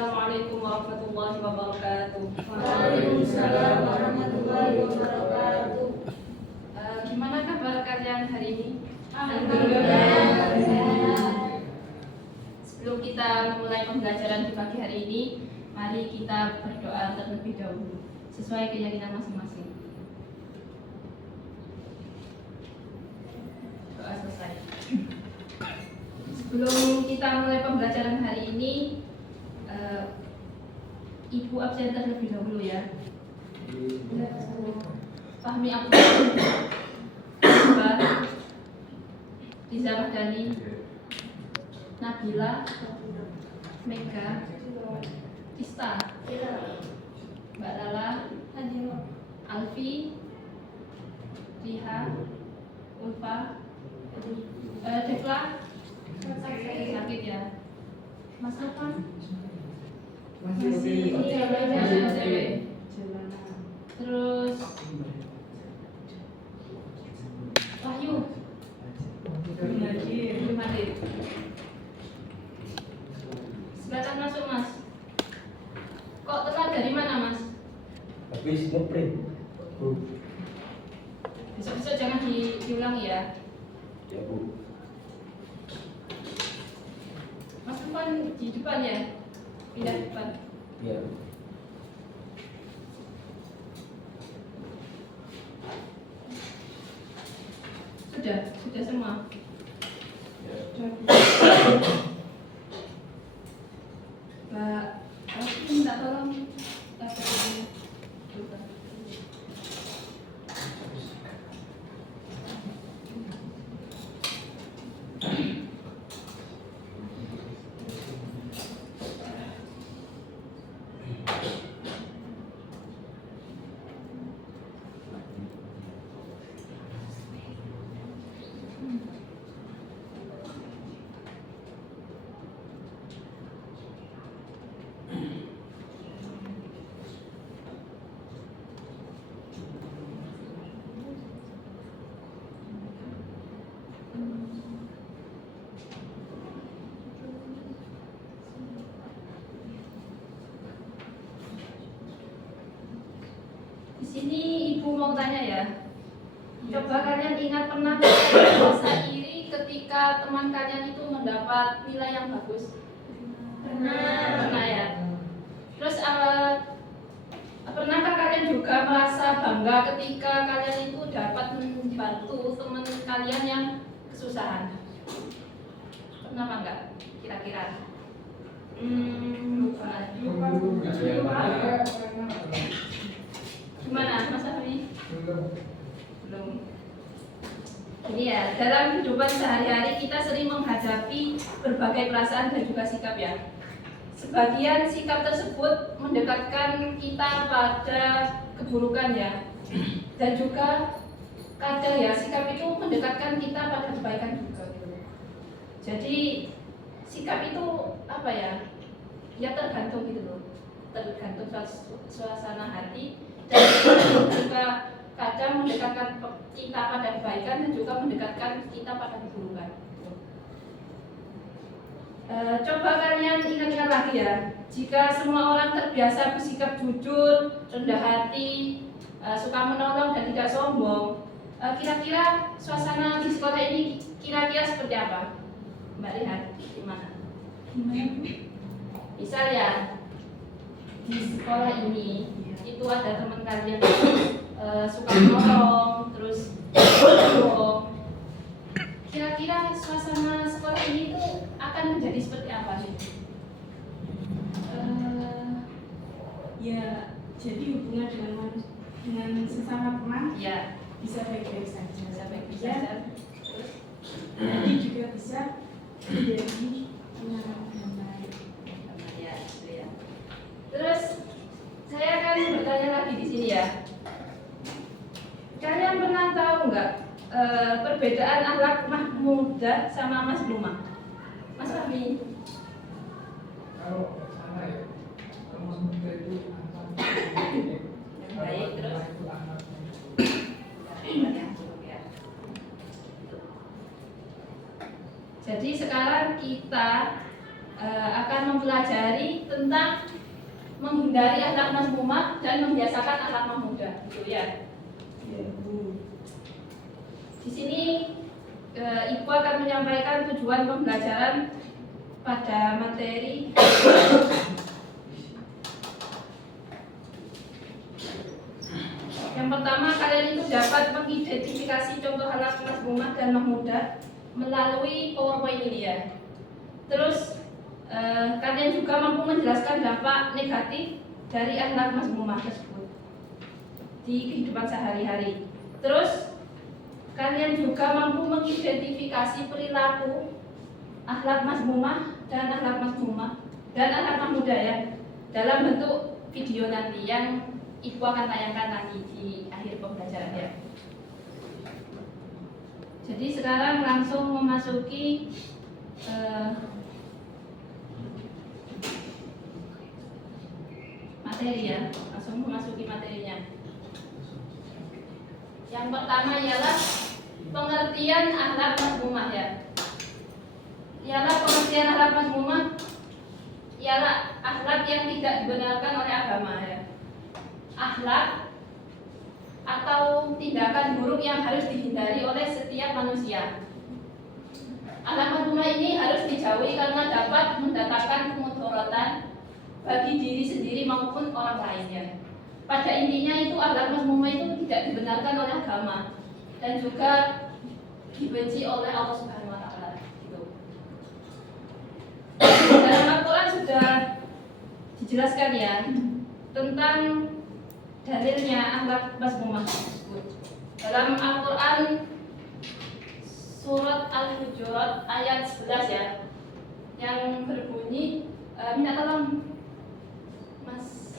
Assalamualaikum warahmatullahi wabarakatuh. Waalaikumsalam warahmatullahi wabarakatuh. Gimana kabar kalian hari ini? Alhamdulillah. Sebelum kita mulai pembelajaran di pagi hari ini, mari kita berdoa terlebih dahulu sesuai keyakinan masing-masing. Doa selesai. Sebelum kita mulai pembelajaran hari ini, Ibu absen terlebih dahulu ya. Fahmi Abdul, Riza Mahdani, Nabila, Mega, Tista, Mbak Lala, Alfi, Liha, Ulfa, Devla, sakit ya, Mas Alfan, masih OTW. Terus Wahyu belum hadir. Silakan masuk Mas. Kok telat dari mana Mas? Habis ngeprint. Besok-besok jangan diulangi ya. Ya Bu. Mas Alfan di depan ya? Pindah depan. Ya. Sudah semua. Ya. Mbak, aku minta tolong di sini Ibu mau tanya ya. Coba kalian ingat pernah merasa iri ketika teman kalian itu mendapat nilai yang bagus? Pernah ya. Terus pernahkah kalian juga merasa bangga ketika kalian itu dapat membantu teman kalian yang kesusahan? Pernah apa enggak? Kira-kira? Gimana Mas Afri? Belum. Ini ya, dalam kehidupan sehari-hari kita sering menghadapi berbagai perasaan dan juga sikap ya. Sebagian sikap tersebut mendekatkan kita pada keburukan ya. Dan juga kadang ya sikap itu mendekatkan kita pada kebaikan juga gitu. Jadi sikap itu apa ya? Ya tergantung gitu loh. Tergantung suasana hati dan juga kadang mendekatkan kita pada kebaikan dan juga mendekatkan kita pada keburukan. Coba kalian ingat-ingat lagi ya. Jika semua orang terbiasa bersikap jujur, rendah hati, suka menolong dan tidak sombong, kira-kira suasana di sekolah ini kira-kira seperti apa? Mbak lihat gimana? Misal ya di sekolah ini itu ada teman kalian suka menolong, terus sombong. Kira-kira suasana sekolah ini tuh akan menjadi seperti apa sih? Ya, jadi hubungan dengan sesama teman Ya, bisa baik-baik saja. bisa baik saja. Jadi juga bisa menjadi penanam damai. Ya, gitu ya. Terus saya akan bertanya lagi di sini ya. Kalian pernah tahu nggak perbedaan akhlak Mahmudah sama Mas Bluma? Mas Fahmi? Kalau sana ya, kalau Mas Muda itu Yang baik terus. itu anaknya. Ya. Jadi sekarang kita akan mempelajari tentang menghindari akhlak mazmumah dan membiasakan akhlak mahmudah, gitu ya. Ya. Di sini Ibu akan menyampaikan tujuan pembelajaran pada materi yang pertama, kalian itu dapat mengidentifikasi contoh akhlak mazmumah dan mahmudah melalui PowerPoint ini ya. Terus kalian juga mampu menjelaskan dampak negatif dari akhlak mazmumah tersebut di kehidupan sehari-hari. Terus kalian juga mampu mengidentifikasi perilaku akhlak mazmumah dan akhlak mahmudah ya dalam bentuk video nanti yang Ibu akan tayangkan nanti di akhir pembelajaran ya. Jadi sekarang langsung memasuki materi ya, langsung memasuki materinya. Yang pertama ialah pengertian akhlak mazmumah ya. Ialah pengertian akhlak mazmumah ialah akhlak yang tidak dibenarkan oleh agama ya. Akhlak atau tindakan buruk yang harus dihindari oleh setiap manusia. Akhlak mazmumah ini harus dijauhi karena dapat mendatangkan kemudaratan bagi diri sendiri maupun orang lainnya. Pada intinya itu akhlak mazmumah itu tidak dibenarkan oleh agama dan juga dibenci oleh Allah Subhanahu wa taala gitu. Dalam Al-Qur'an sudah dijelaskan ya tentang dalilnya akhlak mazmumah tersebut. Dalam Al-Qur'an surat Al-Hujurat ayat 11 ya, yang berbunyi minta tolong Mas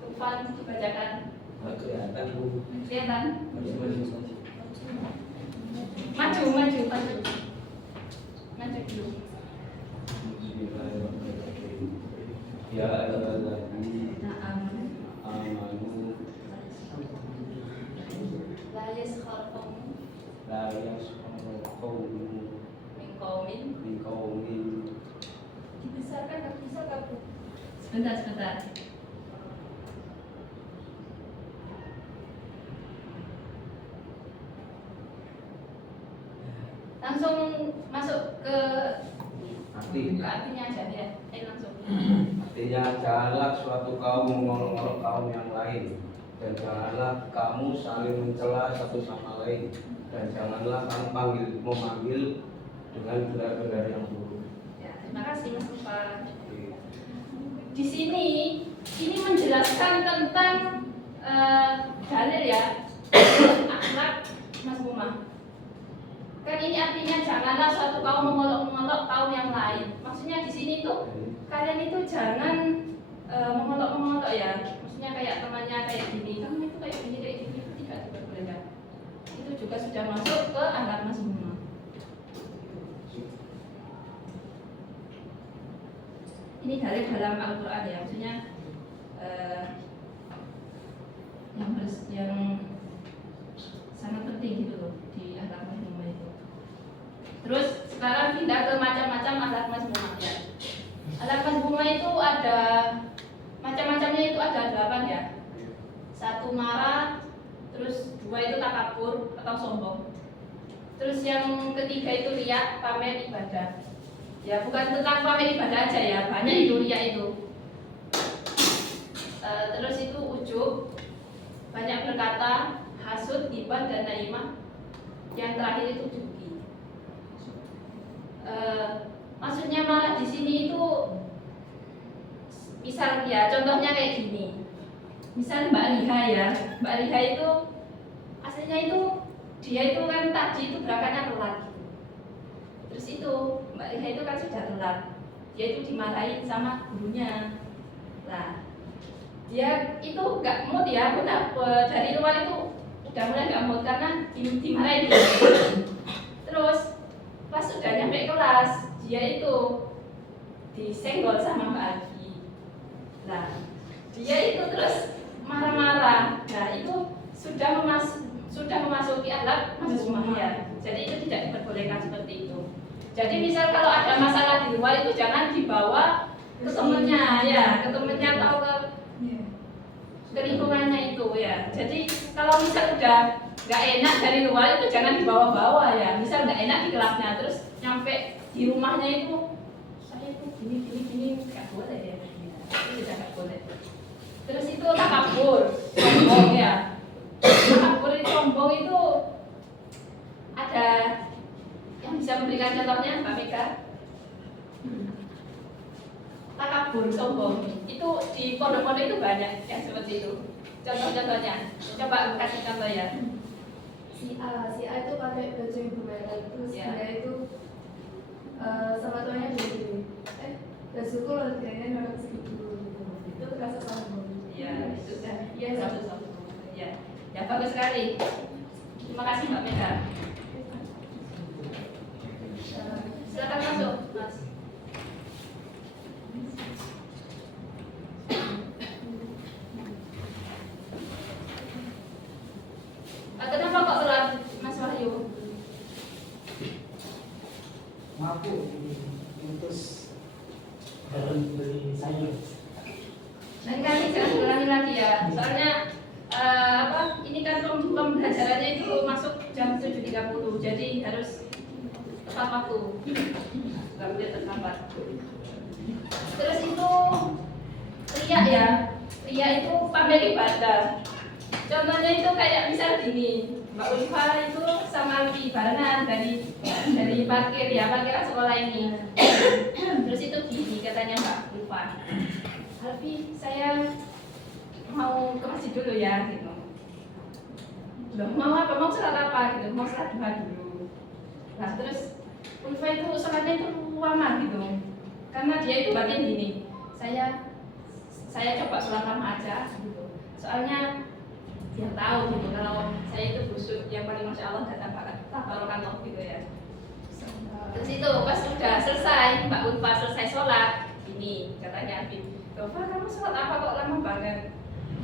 Tufan dibacakan. Kelihatan Bu. Kelihatan? Maju. Maju dulu. Bismillahirrahmanirrahim. Ya ayyuhalladzina amanu La yaskhar qaumun la yaskhar qaumun min qaumin. min qaumin. Dibesarkan nggak bisa nggak Bu? Sebentar. Langsung masuk ke artinya aja ya. Langsung. Artinya janganlah suatu kaum mengolok-olok kaum yang lain, dan janganlah kamu saling mencela satu sama lain, dan janganlah kamu memanggil dengan gelar-gelar yang buruk. Ya, terima kasih Mas Mufa. Di sini ini menjelaskan tentang dalil ya akhlak mazmumah. Kan ini artinya janganlah suatu kaum mengolok-olok kaum yang lain. Maksudnya di sini tuh kalian itu jangan mengolok-olok ya. Maksudnya kayak temannya kayak gini, kamu itu kayak gini itu tidak diperbolehkan. Itu juga sudah masuk ke akhlak mazmumah. Ini dalil dalam Al-Quran ya, maksudnya yang sangat penting gitu loh di akhlak mazmumah itu. Terus sekarang pindah ke macam-macam akhlak mazmumah ya. Akhlak mazmumah itu ada macam-macamnya, itu ada 8 ya. 1 marah, terus 2 itu takabur atau sombong. Terus yang ketiga itu riya, pamer ibadah. Ya bukan tentang pamer ibadah aja ya, banyak itu riya itu. Terus itu ujub, banyak berkata, hasud, ghibah dan naimah. Yang terakhir itu dugi. Maksudnya marah di sini itu misal ya contohnya kayak gini. Misal Mbak Liha ya, Mbak Liha itu aslinya itu dia itu kan tadi itu berangkatnya telat gitu. Terus itu Mbak Liha itu kan sudah telat, dia itu dimarahin sama gurunya. Nah dia itu nggak mood ya, dari luar itu udah mulai nggak mood karena dimarahin. Terus pas udah nyampe kelas dia itu disenggol sama Mbak Agi. Nah dia itu terus marah-marah. Nah itu sudah memasuki akhlak mazmumah ya. Jadi itu tidak diperbolehkan seperti itu. Jadi misal kalau ada masalah di luar itu jangan dibawa ke temennya ya, ke temennya atau ke lingkungannya itu ya. Jadi kalau misal udah nggak enak dari luar itu jangan dibawa-bawa ya. Misal nggak enak di kelasnya terus nyampe di rumahnya itu saya itu gini nggak boleh ya. Itu sudah nggak boleh. Terus itu takabur, sombong ya. Takabur itu sombong itu ada yang bisa memberikan contohnya Mbak Mega? Takabur, sombong itu di pondok-pondok itu banyak yang seperti itu. Contoh-contohnya, coba kasih contoh ya. Si A itu pakai baju yang bermerek, terus Ya. dia itu sama tuanya gini, bajuku harganya memang segitu gitu. Itu terasa sombong. Ya, itu sudah. Iya, satu sombong. Ya, ya bagus sekali. Terima kasih Mbak Mega. Silakan masuk, Mas. Kenapa kok telat, Mas Wahyu? Maaf Bu, terus beli sayur. Lain kali jangan ulangi lagi ya. Soalnya ini kan pembelajarannya itu masuk jam 7.30, jadi harus tepat waktu. Nggak boleh terlambat. Terus itu Ria ya. Ria itu pamer ibadah. Contohnya itu kayak misal gini, Mbak Ulfa itu sama Alfi barengan dari parkir ya, parkiran sekolah ini. Terus itu gini katanya Mbak Ulfa, Alfi saya mau ke masjid dulu ya gitu. Loh, mau apa? Mau sholat apa gitu? Mau sholat duha dulu. Nah terus Ulfa itu sholatnya itu lama gitu, karena dia itu batin gini, saya coba sholat lama aja gitu. Soalnya dia tahu gitu kalau saya itu busuk yang paling masya Allah dan tabarakallah gitu ya. Terus itu pas sudah selesai Mbak Ulfa selesai sholat ini katanya Afif, Ulfa kamu sholat apa kok lama banget?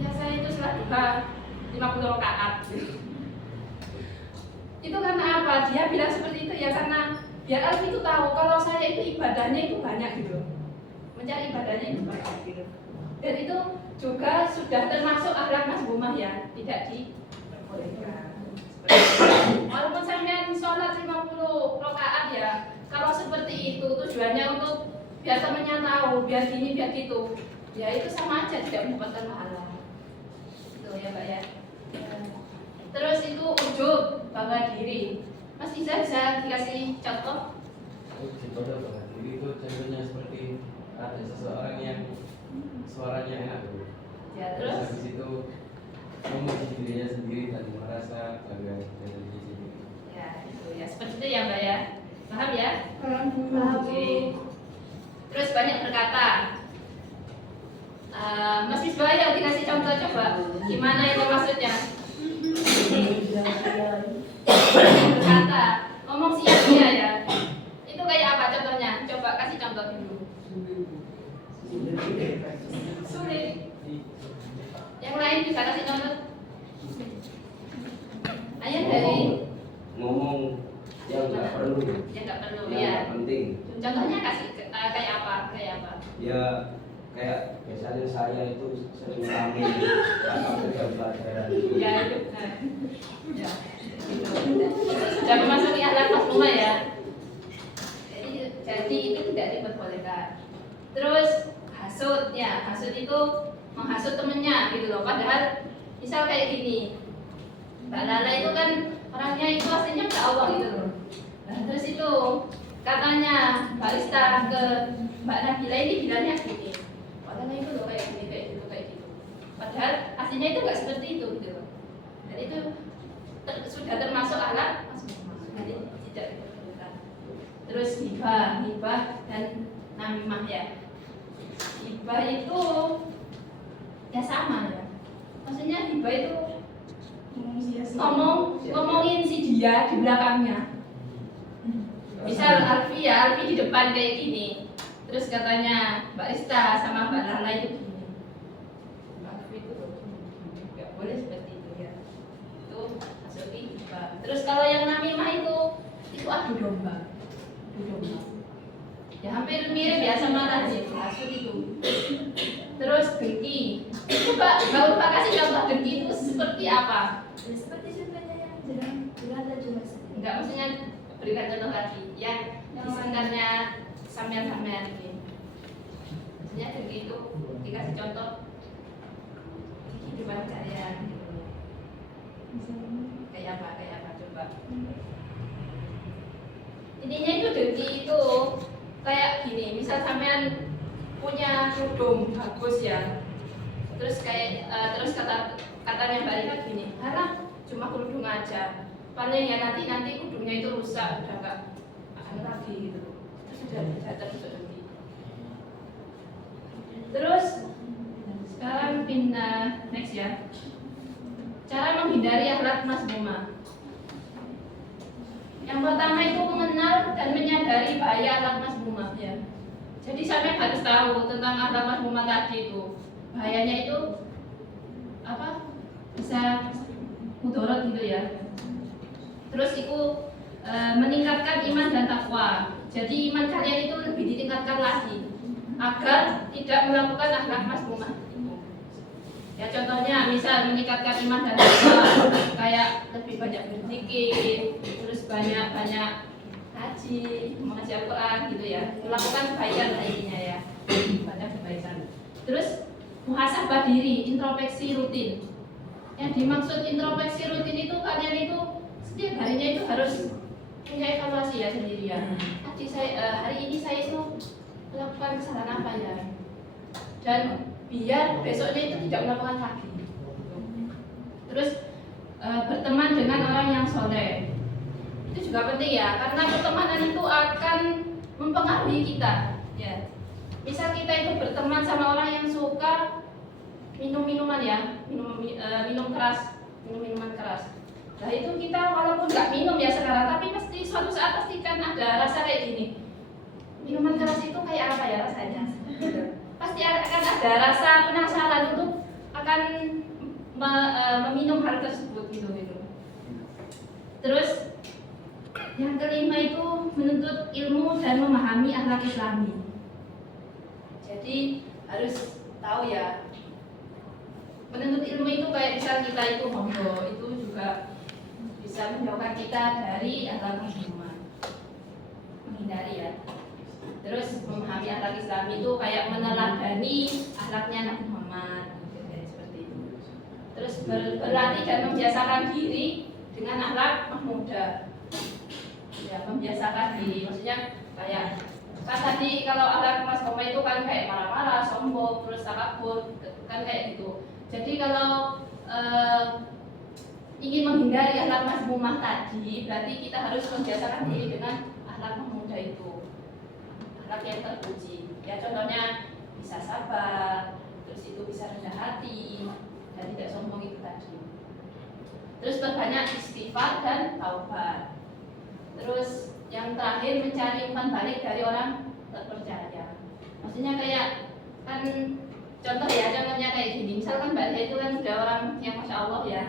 Ya saya itu sholat duha 50 rakaat gitu. Itu karena apa? Dia bilang seperti itu ya karena biar Alfi itu tahu kalau saya itu ibadahnya itu banyak gitu, mencari ibadahnya itu banyak gitu. Dan itu juga sudah termasuk akhlak masbumah ya, tidak diperbolehkan. Walaupun sampean sholat 50 rakaat ya, kalau seperti itu tujuannya untuk biar temannya tahu, biar gini, biar gitu, ya itu sama aja tidak mendapatkan pahala. Itu ya Mbak ya. Terus itu ujub, bangga diri. Mas Iza bisa dikasih contoh? Contohnya bangga diri itu contohnya seperti ada seseorang yang suaranya enak Bu. Ya terus? Habis itu memuji dirinya sendiri dan merasa bangga dengan diri sendiri. Ya itu ya seperti itu ya Mbak ya. Paham ya? Oke. Terus banyak berkata. Mas Misbah yang dikasih contoh coba. Gimana itu maksudnya? Berkata, ngomong sia-sia ya. Itu kayak apa contohnya? Coba kasih contoh dulu. Sulit. Yang lain bisa kasih contoh? Ayo dari Ngomong yang nggak perlu, yang nggak perlu yang ya. nggak penting. Contohnya kasih kayak apa? Ya kayak biasanya saya itu sering rame atau jam pelajaran. Ya itu. Ya. Itu sudah memasuki akhlak masbumah ya. Jadi itu tidak diperbolehkan. Terus hasud ya, hasud itu menghasut temennya gitu loh. Padahal misal kayak gini, Mbak Lala itu kan orangnya itu aslinya Mbak Allah gitu loh. Nah terus itu katanya Mbak Ista ke Mbak Nabila ini bilangnya gini, Mbak Lala itu loh kayak gini, kayak gitu, kayak gitu. Padahal aslinya itu nggak seperti itu gitu loh. Dan itu sudah termasuk akhlak masbumah. Jadi tidak diperbolehkan. Terus hibah dan namimah ya. Hibah itu ya sama ya. Maksudnya hibah itu ngomongin si dia di belakangnya. Misal Alfi di depan kayak gini. Terus katanya Mbak Rista sama Mbak Lala itu gini. Mbak Alfi itu nggak boleh seperti itu ya. Itu masuk hibah. Terus kalau yang namimah itu adu domba. hampir mirip ya sama tadi hasut itu. Terus dengki. Coba Bapak kasih contoh dengki itu seperti apa? Ya, seperti contohnya yang jelas juga sih. Enggak, maksudnya berikan contoh lagi yang di sekitarnya sampean-sampean ini. Maksudnya dengki itu dikasih contoh kehidupan kalian gitu. Kayak apa coba. Intinya itu dengki itu kayak gini, misal sampean punya kerudung bagus ya, terus katanya Mbak Rika gini, halah cuma kerudung aja, paling ya nanti kerudungnya itu rusak, udah nggak akan lagi gitu, terus sudah terus dengki. Terus sekarang pindah next ya, cara menghindari akhlak mazmumah. Yang pertama itu mengenal dan menyadari bahaya akhlak mazmumah ya. Jadi sampai harus tahu tentang akhlak mazmumah tadi itu. Bahayanya itu apa? Bisa mudarat gitu ya. Terus itu meningkatkan iman dan takwa. Jadi iman kalian itu lebih ditingkatkan lagi agar tidak melakukan akhlak mazmumah. Ya contohnya misal meningkatkan iman dan takwa kayak lebih banyak berzikir, terus banyak haji, mengaji Al-Quran gitu ya, melakukan kebaikan intinya ya, banyak kebaikan. Terus muhasabah diri, introspeksi rutin. Yang dimaksud introspeksi rutin itu kalian itu setiap harinya itu harus punya evaluasi ya sendiri ya. Hari ini saya itu melakukan kesalahan apa ya, dan biar besoknya itu tidak melakukan lagi. Terus berteman dengan orang yang soleh itu juga penting ya, karena pertemanan itu akan mempengaruhi kita ya. Misal kita itu berteman sama orang yang suka minuman ya, minuman keras. Nah itu kita walaupun nggak minum ya sekarang, tapi pasti suatu saat pasti kan ada rasa kayak gini, minuman keras itu kayak apa ya rasanya. Pasti akan ada rasa penasaran untuk akan meminum hal tersebut gitu. Terus yang kelima itu menuntut ilmu dan memahami akhlak Islami. Jadi harus tahu ya, menuntut ilmu itu kayak misal kita itu monggo, itu juga bisa menjauhkan kita dari akhlak mazmumah, menghindari ya. Terus memahami akhlak Islam itu kayak meneladani akhlaknya Nabi Muhammad kayak seperti itu. Terus berlatih dan membiasakan diri dengan akhlak mahmudah. Ya, membiasakan diri maksudnya kayak kan tadi kalau akhlak mazmumah itu kan kayak marah-marah, sombong, terus takabur kan kayak gitu. Jadi kalau ingin menghindari akhlak mazmumah tadi, berarti kita harus membiasakan diri dengan akhlak mahmudah itu. Akhlak yang terpuji. Ya contohnya bisa sabar, terus itu bisa rendah hati, dan tidak sombong itu tadi. Terus berbanyak istighfar dan taubat. Terus yang terakhir mencari umpan balik dari orang terpercaya. Maksudnya kayak kan contohnya kayak gini. Misalkan Mbak Dia itu kan sudah orang yang masya Allah ya.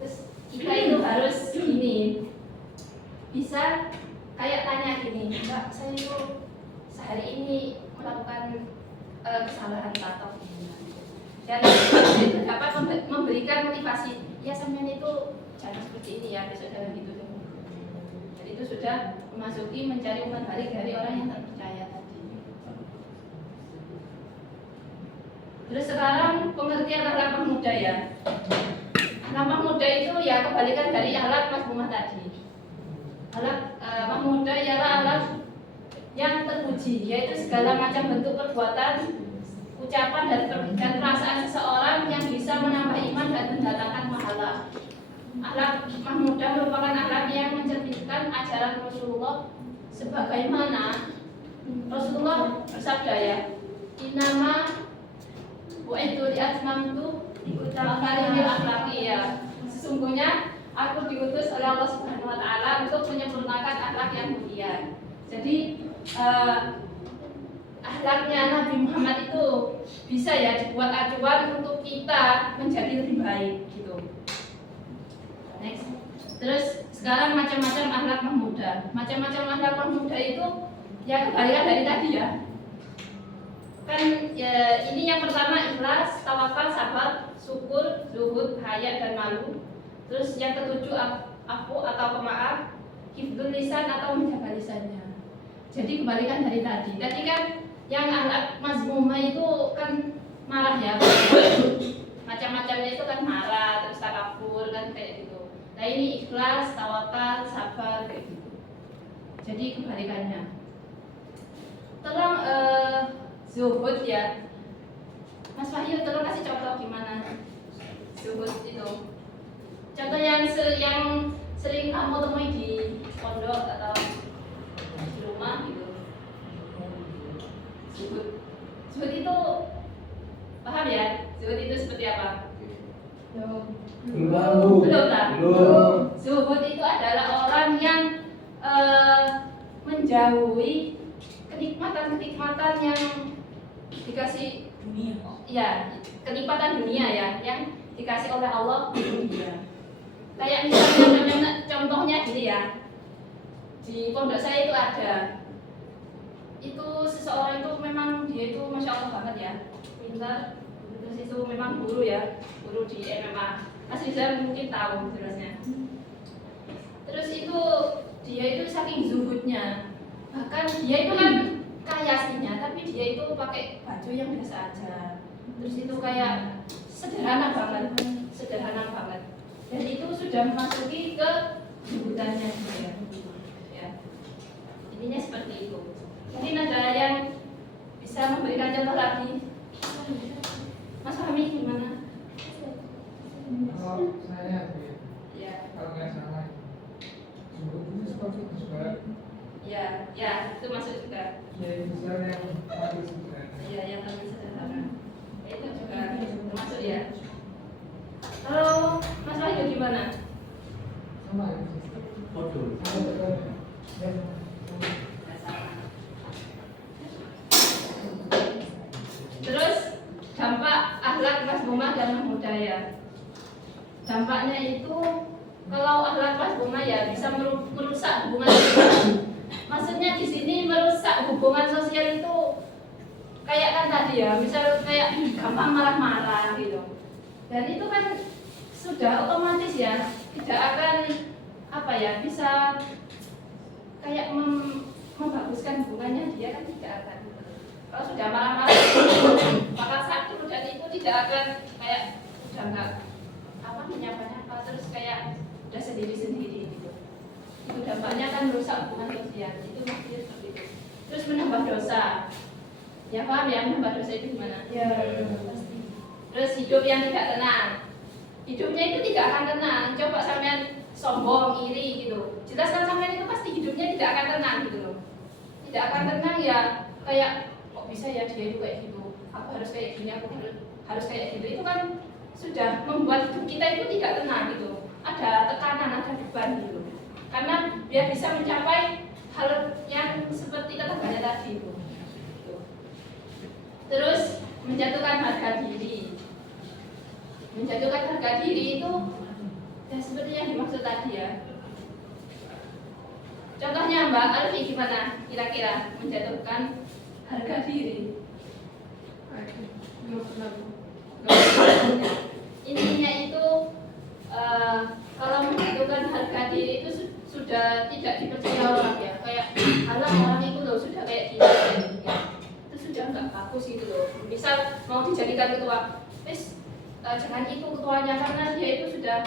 Terus kita itu harus gini, bisa kayak tanya gini, Mbak saya itu sehari ini melakukan kesalahan atau gimana. Dan itu dapat memberikan motivasi. Ya sampean itu jangan seperti ini ya, besok jangan gitu. Jadi itu sudah memasuki mencari umpan balik dari orang yang terpercaya tadi. Terus sekarang pengertian akhlak mahmudah ya. Akhlak mahmudah itu ya kebalikan dari akhlak mazmumah tadi. Akhlak mahmudah ialah akhlak yang terpuji, yaitu segala macam bentuk perbuatan, ucapan dan perasaan seseorang yang bisa menambah iman dan mendatangkan pahala. Akhlak mahmudah merupakan akhlak yang mencerminkan ajaran Rasulullah, sebagaimana Rasulullah bersabda ya, "Innama bu'ithu li'atmamtu makarimil akhlaqi ya." Sesungguhnya aku diutus oleh Allah Subhanahu wa taala untuk menyempurnakan akhlak yang mulia. Jadi akhlaknya Nabi Muhammad itu bisa ya dibuat acuan untuk kita menjadi lebih baik gitu. Next. Terus sekarang macam-macam akhlak mahmudah. Macam-macam akhlak mahmudah itu Ya kebalikan dari tadi ya. Kan ya, ini yang pertama ikhlas, tawakal, sabar, syukur, zuhud, haya dan malu. Terus yang ketujuh afu atau pemaaf, hifdzul lisan atau menjaga lisannya. Jadi kebalikan dari tadi. Tadi kan yang ahlak mazmumah itu kan marah ya. Macam-macamnya itu kan marah, terus takabur kan kayak gitu. Nah ini ikhlas, tawakal, sabar kayak gitu. Jadi kebalikannya. Tolong zuhud ya. Mas Wahyu tolong kasih contoh gimana zuhud itu. Contoh yang sering kamu temui di pondok atau di rumah gitu. Zuhud. Zuhud itu paham ya? Zuhud itu seperti apa? Belum. Belum tak? Belum. Zuhud itu adalah orang yang menjauhi kenikmatan-kenikmatan yang dikasih dunia. Ya, kenikmatan dunia ya, yang dikasih oleh Allah di dunia. Kayak misalnya contohnya gini ya. Di pondok saya itu ada. Itu seseorang itu memang dia itu masya Allah banget ya, pintar. Terus itu memang guru ya, guru di MMA. Mas Rizal mungkin tahu jelasnya. Terus itu dia itu saking zuhudnya, bahkan dia itu kan kaya aslinya, tapi dia itu pakai baju yang biasa aja. Terus itu kayak sederhana banget, dan itu sudah memasuki ke zuhudannya dia. Ya, intinya seperti itu. Mungkin ada yang bisa memberikan contoh lagi. Mas Fahmi gimana? Kalau saya Ya, kalau nggak salah sebetulnya seperti itu juga. ya, itu masuk juga. Kiai besar yang paling sederhana. Ya, yang paling sederhana. Itu juga termasuk ya. Kalau Mas Wahyu gimana? Sama ya. Betul. Ya. Terus dampak akhlak mazmumah dan mahmudaya. Dampaknya itu kalau akhlak mazmumah ya bisa merusak hubungan sosial. Maksudnya di sini merusak hubungan sosial itu kayak kan tadi ya, misal kayak gampang marah-marah gitu. Dan itu kan sudah otomatis ya, tidak akan apa ya, bisa kayak membaguskan hubungannya, dia kan tidak akan. Kalau sudah marah-marah bakal satu, dan itu tidak akan kayak udah nggak apa menyapa-nyapa, terus kayak udah sendiri-sendiri gitu. Itu dampaknya kan merusak hubungan sosial, itu maksudnya seperti itu. Terus menambah dosa, ya paham ya, menambah dosa itu gimana? Ya, pasti. Terus hidup yang tidak tenang, hidupnya itu tidak akan tenang. Coba sampean sombong, iri gitu, jelaskan sampean itu pasti hidupnya tidak akan tenang gitu loh. Tidak akan tenang ya, kayak kok bisa ya dia itu kayak gitu, aku harus kayak gini, aku harus kayak gitu. Itu kan sudah membuat hidup kita itu tidak tenang gitu. Ada tekanan, ada beban gitu. Karena biar bisa mencapai hal yang seperti kata-katanya tadi itu. Terus menjatuhkan harga diri. Menjatuhkan harga diri itu ya seperti yang dimaksud tadi ya. Contohnya Mbak Alfi gimana kira-kira menjatuhkan harga diri? Intinya itu kalau menjatuhkan harga diri itu sudah tidak dipercaya orang ya, kayak alah orang itu loh sudah kayak gini ya. Itu sudah nggak bagus gitu loh. Misal mau dijadikan ketua, jangan itu ketuanya, karena dia itu sudah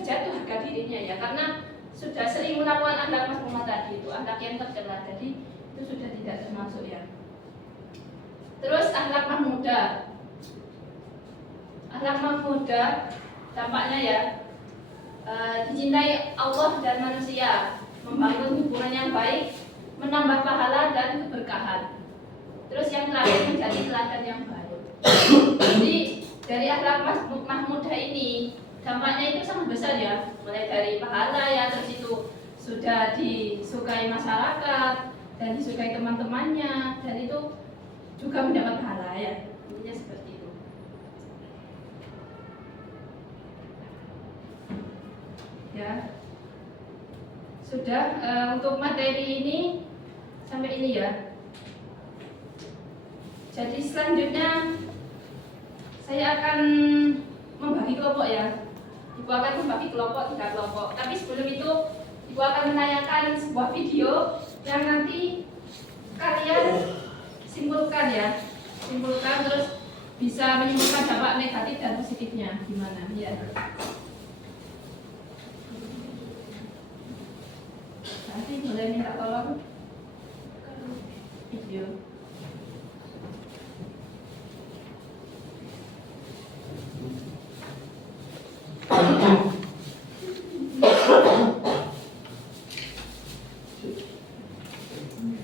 jatuh harga dirinya ya, karena sudah sering melakukan akhlak mazmumah tadi itu, akhlak yang tercela, jadi itu sudah tidak termasuk ya. Terus akhlak mahmudah. Akhlak mahmudah dampaknya ya dicintai Allah dan manusia, membangun hubungan yang baik, menambah pahala dan keberkahan. Terus yang terakhir menjadi teladan yang baik. Jadi dari akhlak mahmudah ini dampaknya itu sangat besar ya, mulai dari pahala ya, terus itu sudah disukai masyarakat dan disukai teman-temannya, dan itu juga mendapat pahala ya, intinya seperti itu. Ya, sudah untuk materi ini ya. Jadi selanjutnya saya akan membagi kelompok ya. Ibu akan membagi kelompok 3 kelompok. Tapi sebelum itu Ibu akan menayangkan sebuah video yang nanti kalian simpulkan ya. Simpulkan terus bisa menyimpulkan dampak negatif dan positifnya gimana ya. Nanti boleh minta tolong video.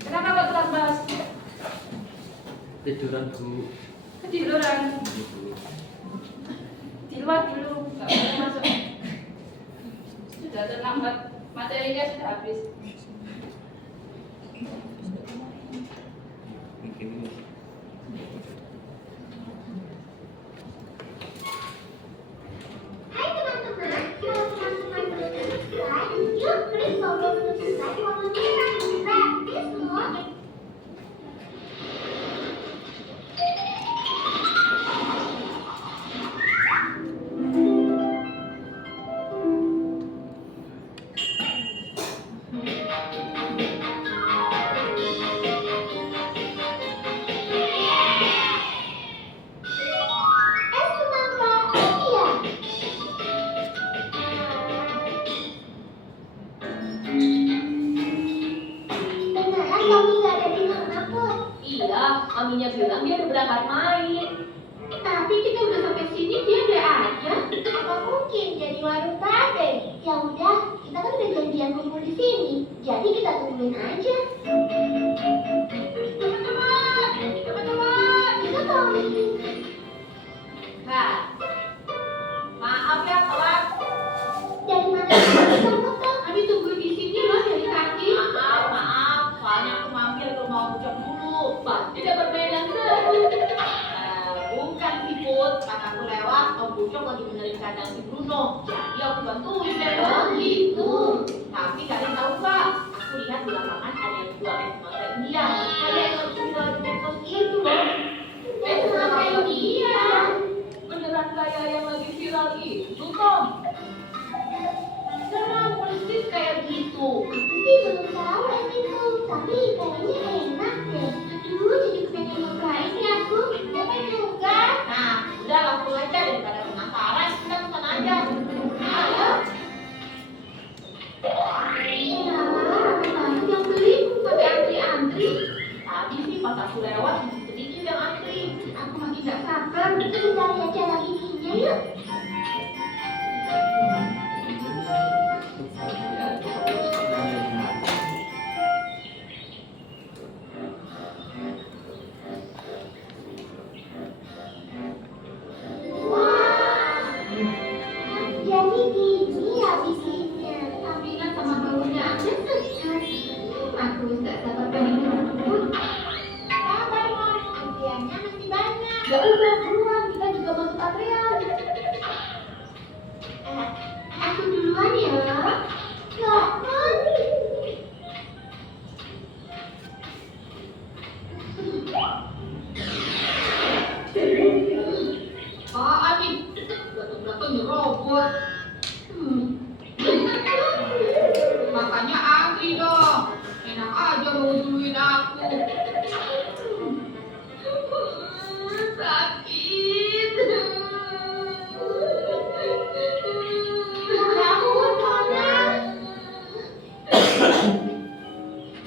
Kenapa kok telat bahas? Tiduran dulu. Ketiduran. Di luar dulu, nggak boleh masuk. Sudah terlambat, materinya sudah habis. Hai teman-teman, kalau teman-teman belum subscribe, yuk klik tombol subscribe warna merah. Gratis loh. Semangka, iya. Beneran kamu nggak ada di mana, Put? Iya, maminya bilang dia udah berangkat main. Tapi kita udah sampai sini dia ada aja. Apa mungkin jadi warung babe? Ya udah, kita kan udah janjian kumpul di sini. Jadi kita tungguin aja. Teman-teman, kita tolongin. Nah, maaf ya telat. Dari mana kamu tuh? Kami tunggu di sini loh dari tadi. Maaf, soalnya aku mampir ke rumah Ucok dulu. Pasti dapat mainan seru. Bukan sih Put, pas aku lewat, Om Ucok lagi benerin kandang si Bruno. Jadi aku bantuin deh. Oh gitu. Tapi kalian tahu nggak? Aku lihat di lapangan ada yang jual es semangka India. Ada yang lagi viral di medsos itu loh. Es semangka India. Beneran kayak yang lagi viral itu, Tom? Serem persis kayak gitu. Aku sih belum tahu es itu, tapi kayaknya enak deh. Aduh, jadi pengen nyobain ya aku. Coba juga. Nah, udah langsung aja daripada penasaran, kita pesan aja. Ayo. Ya, rame banget yang beli, sampai antri-antri. Tadi sih pas aku lewat sedikit yang antri. Aku makin gak sabar, kita lihat cara ininya yuk. Wah, jadi gini ya bikinnya. Aminan sama baunya aja sedap. Aku gak sabar pengen nyobain. Sabar, Mon. Antriannya masih banyak. Ya udah buruan, kita juga masuk antrean. Aku duluan ya. Loh, Mon. Apaan nih? Datang-datang nyerobot. Makanya antri dong. Enak aja mau duluin aku. Sakit. Ampun, Mona.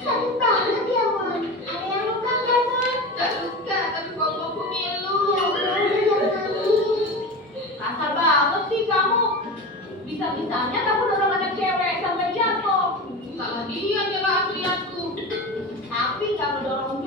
Sakit banget ya, Mon. Ada yang luka nggak, Mon? Gak suka, tapi kok pemilu. Ya udah jangan nangis. Kasar banget sih kamu. Bisa-bisanya kamu dorong anak cewek sampai jatuh. Salah dia jaga aslianku. Tapi kamu dorong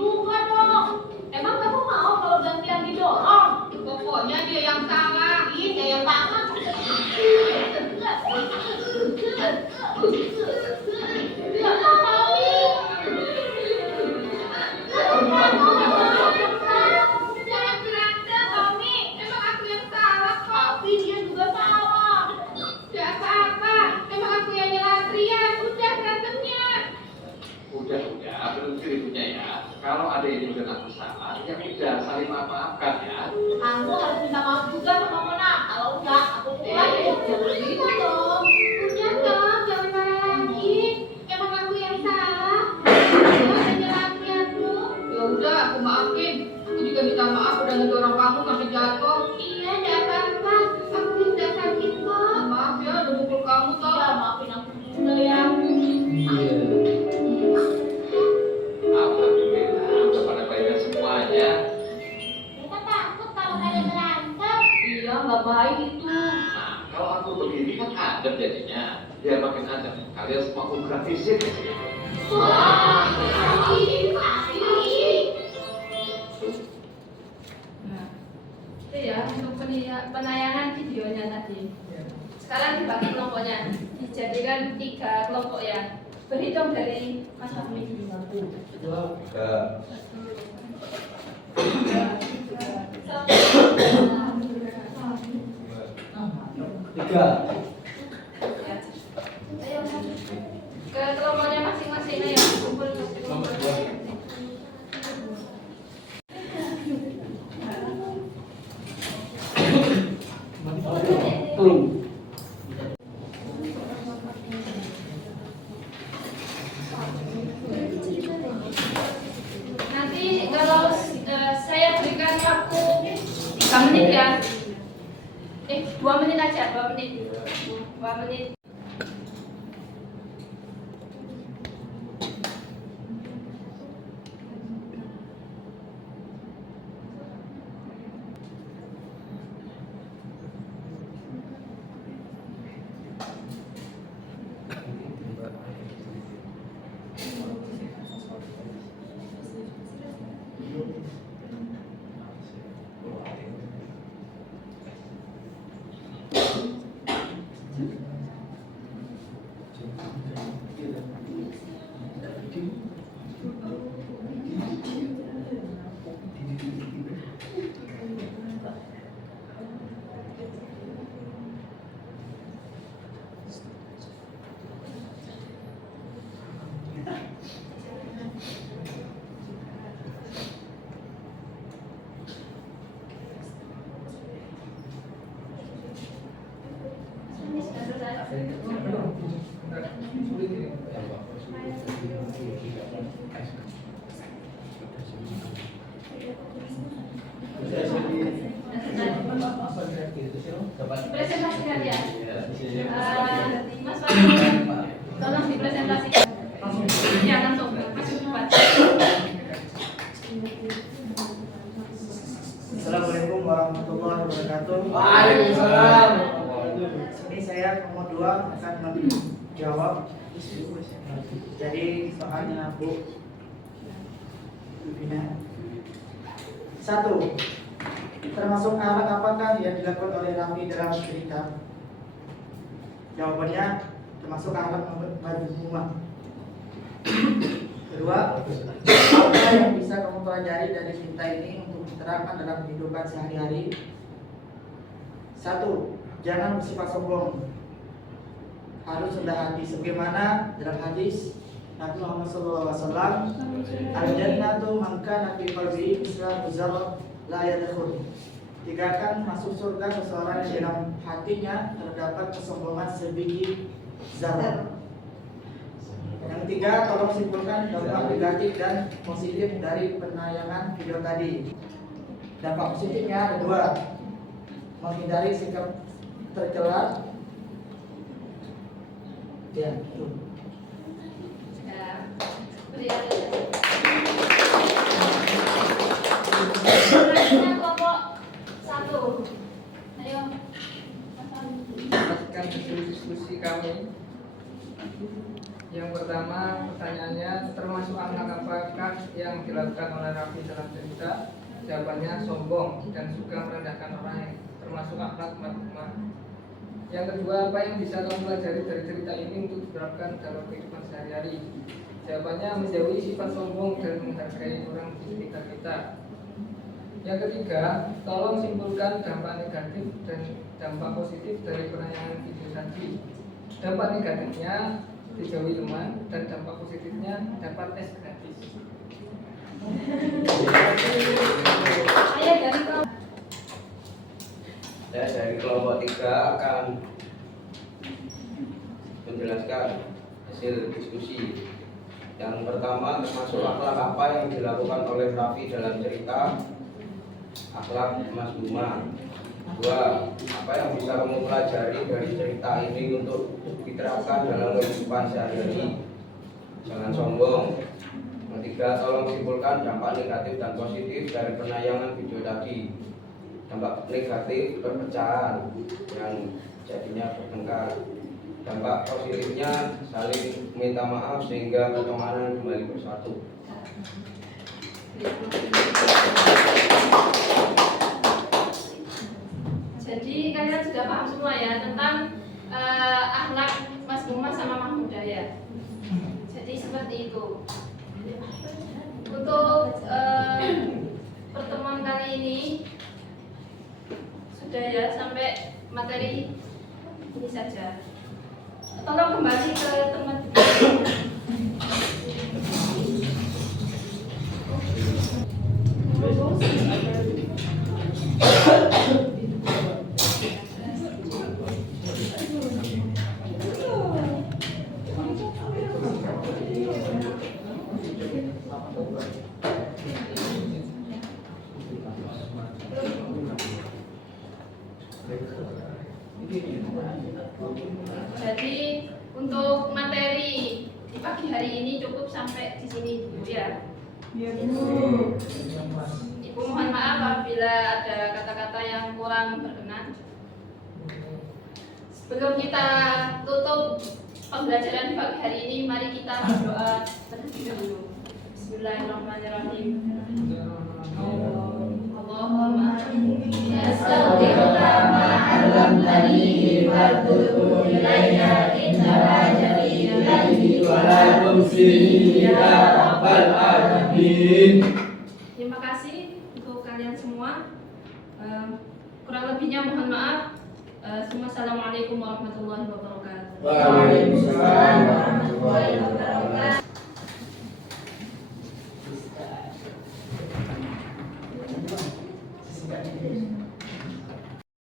prinsipnya ya, kalau ada ini kena kesalahan, ya udah saling maafkan ya. Kamu harus minta maaf juga sama Mona. Kalau enggak, aku pukul lagi. Jangan gitu dong. Udah dong, jangan marah lagi. Emang aku yang salah. Jangan nyalahin aku. Ya udah, aku maafin. Aku juga minta maaf udah ngedorong kamu sampai jatuh. Iya, enggak apa-apa. Aku udah sakit kok. Maaf ya, udah mukul kamu toh. Ya, maafin aku juga ya. Alhamdulillah, udah pada baikkan semuanya. Kita takut kalau kalian berantem. Iya, nggak baik itu. Nah, kalau aku begini kan adem jadinya. Biar makin adem. Kalian semua aku gratisin di sini. Wah, asik. Nah, itu ya untuk penayangan videonya tadi. Sekarang dibagi kelompoknya, dijadikan 3 kelompok ya. Berhitung dari Mas Fahmi. 3. Ya. Ayo, ke kelompoknya masing-masing ayo kumpul ke kelompok. Belum. Nanti kalau saya berikan waktu 3 menit ya. 2 menit aja, 2 menit. 2 menit. Presentasikan ya. Mas Fahmi, tolong dipresentasikan. Ya langsung, masuk cepat. Assalamualaikum warahmatullahi wabarakatuh. Waalaikumsalam. Ini saya nomor 2 akan menjawab. Jadi soalnya Bu Bina. 1. Termasuk alat apakah yang dilakukan oleh Raffi dalam cerita? Jawabannya termasuk alat baju rumah. 2. Apa yang bisa kamu pelajari dari cerita ini untuk diterapkan dalam kehidupan sehari-hari? 1. Jangan bersifat sombong. Harus rendah hati sebagaimana dalam hadis Nabi Muhammad SAW, al-jannatu man kana fi qalbihi misla dzarrah la yadkhul. Tigakan masuk surga seseorang yang dalam hatinya terdapat kesombongan sebiji zarah. Yang 3, tolong simpulkan dampak negatif dan positif dari penayangan video tadi. Dampak positifnya ada 2. Menghindari sikap tercela. Ya, itu. Ya, berikan aja. Selanjutnya kelompok 1. Ayo. Lanjutkan diskusi kami. Yang pertama, pertanyaannya, termasuk akhlak apakah yang dilakukan oleh Raffi dalam cerita? Jawabannya sombong dan suka merendahkan orang yang termasuk akhlak madhumah. Yang kedua, apa yang bisa kamu pelajari dari cerita ini untuk diterapkan dalam kehidupan sehari-hari? Jawabannya menjauhi sifat sombong dan menghargai orang di sekitar kita. Yang ketiga, tolong simpulkan dampak negatif dan dampak positif dari penayangan video tadi. Dampak negatifnya dijauhi teman dan dampak positifnya dapat es gratis. Saya dari kelompok. Saya dari kelompok 3 akan menjelaskan hasil diskusi. Yang pertama, termasuk akhlak apa yang dilakukan oleh Raffi dalam cerita akhlak Mas Buma. 2. Apa yang bisa kamu pelajari dari cerita ini untuk diterapkan dalam kehidupan sehari-hari? Jangan sombong. Yang 3, tolong simpulkan dampak negatif dan positif dari penayangan video tadi. Dampak negatif perpecahan yang jadinya bertengkar. Dampak positifnya saling minta maaf sehingga pertemanan kembali bersatu. Jadi kalian sudah paham semua ya tentang akhlak Mas Buma sama Mahmudah ya. Jadi seperti itu. Untuk pertemuan kali ini sudah ya, sampai materi ini saja. Tolong kembali ke tempat. Jadi untuk materi di pagi hari ini cukup sampai di sini dulu ya. Ibu mohon maaf apabila ada kata-kata yang kurang berkenan. Sebelum kita tutup pembelajaran di pagi hari ini, mari kita berdoa terlebih dahulu. Bismillahirrahmanirrahim. Allahumma astaghfirullah ma 'allamtani wa tub ilayya innaka jamiyul Terima kasih untuk kalian semua. Kurang lebihnya mohon maaf. Assalamualaikum warahmatullahi wabarakatuh. Waalaikumsalam warahmatullahi wabarakatuh.